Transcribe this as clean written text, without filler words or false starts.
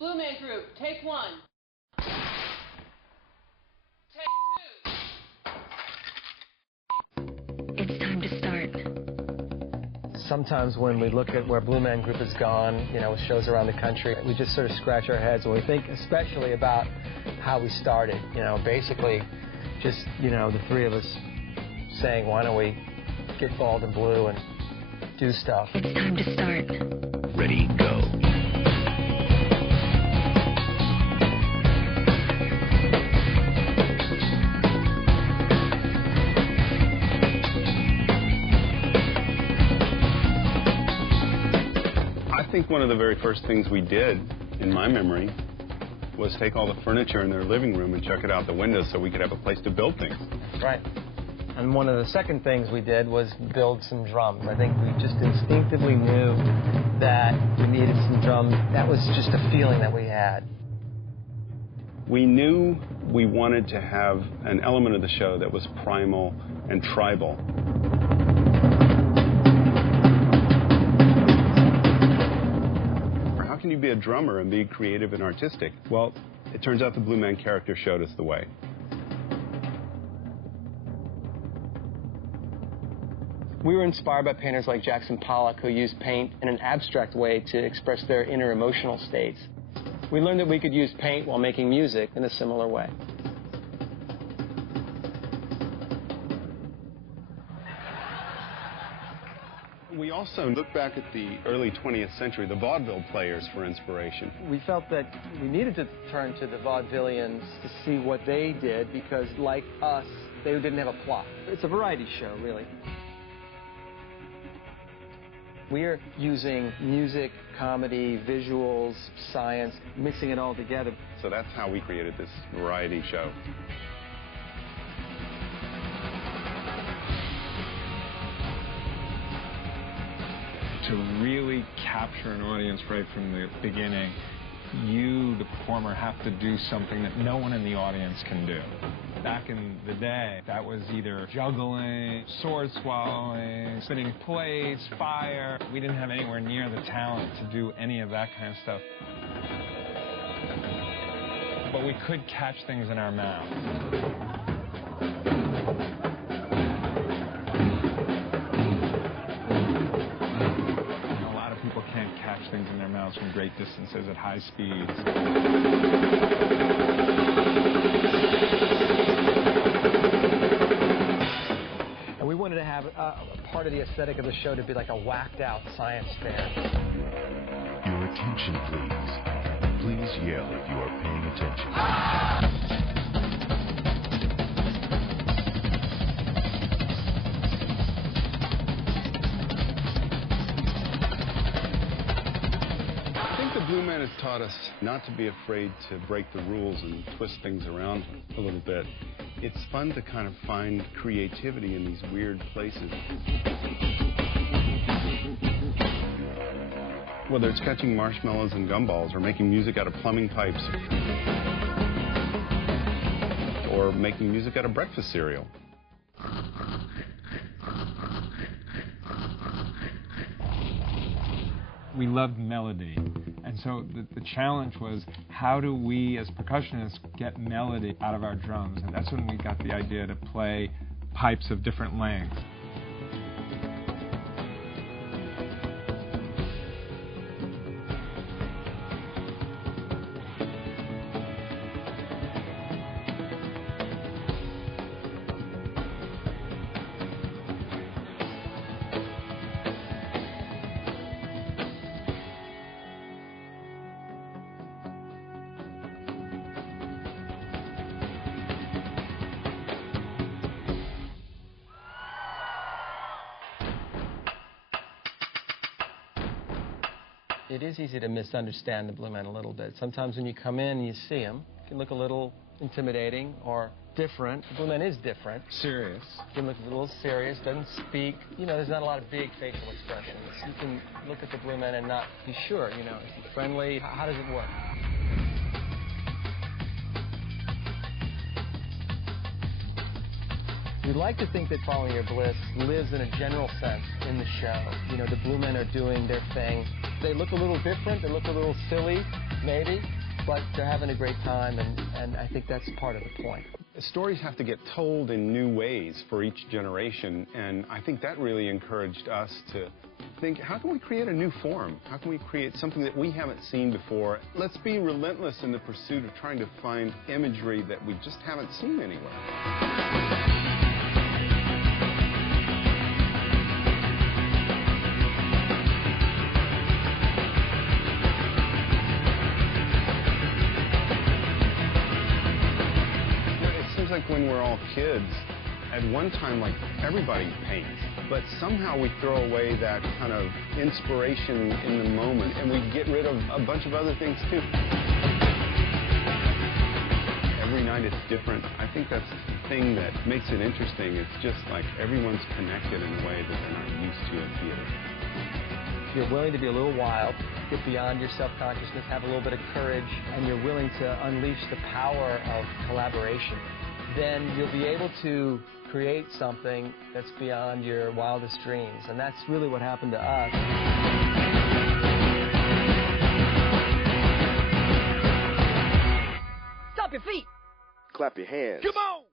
Blue Man Group, take one. Take two. It's time to start. Sometimes when we look at where Blue Man Group has gone, with shows around the country, we just sort of scratch our heads when we think especially about how we started. Basically just, the three of us saying, why don't we get bald and blue and do stuff. It's time to start. Ready, go. I think one of the very first things we did, in my memory, was take all the furniture in their living room and chuck it out the window so we could have a place to build things. Right. And one of the second things we did was build some drums. I think we just instinctively knew that we needed some drums. That was just a feeling that we had. We knew we wanted to have an element of the show that was primal and tribal. How can you be a drummer and be creative and artistic? Well, it turns out the Blue Man character showed us the way. We were inspired by painters like Jackson Pollock, who used paint in an abstract way to express their inner emotional states. We learned that we could use paint while making music in a similar way. We also look back at the early 20th century, the vaudeville players, for inspiration. We felt that we needed to turn to the vaudevillians to see what they did because, like us, they didn't have a plot. It's a variety show, really. We're using music, comedy, visuals, science, mixing it all together. So that's how we created this variety show. To really capture an audience right from the beginning, you, the performer, have to do something that no one in the audience can do. Back in the day, that was either juggling, sword swallowing, spinning plates, fire. We didn't have anywhere near the talent to do any of that kind of stuff. But we could catch things in our mouth. A lot of people can't catch things in their mouths from great distances at high speeds. We wanted to have part of the aesthetic of the show to be like a whacked-out science fair. Your attention, please. Please yell if you are paying attention. I think the Blue Man has taught us not to be afraid to break the rules and twist things around a little bit. It's fun to kind of find creativity in these weird places. Whether it's catching marshmallows and gumballs, or making music out of plumbing pipes, or making music out of breakfast cereal. We loved melody. And so the challenge was, how do we as percussionists get melody out of our drums? And that's when we got the idea to play pipes of different lengths. It is easy to misunderstand the Blue Man a little bit. Sometimes when you come in and you see him, it can look a little intimidating or different. The Blue Man is different. Serious. He can look a little serious, doesn't speak. There's not a lot of big facial expressions. You can look at the Blue Man and not be sure, is he friendly? How does it work? We'd like to think that Following Your Bliss lives in a general sense in the show. The Blue Men are doing their thing. They look a little different, they look a little silly, maybe, but they're having a great time, and I think that's part of the point. Stories have to get told in new ways for each generation, and I think that really encouraged us to think, how can we create a new form? How can we create something that we haven't seen before? Let's be relentless in the pursuit of trying to find imagery that we just haven't seen anywhere. Like when we're all kids, at one time, like, everybody paints, but somehow we throw away that kind of inspiration in the moment, and we get rid of a bunch of other things too. Every night it's different. I think that's the thing that makes it interesting. It's just like everyone's connected in a way that they're not used to in theater. If you're willing to be a little wild, get beyond your self-consciousness, have a little bit of courage, and you're willing to unleash the power of collaboration, then you'll be able to create something that's beyond your wildest dreams. And that's really what happened to us. Stop your feet. Clap your hands. Come on.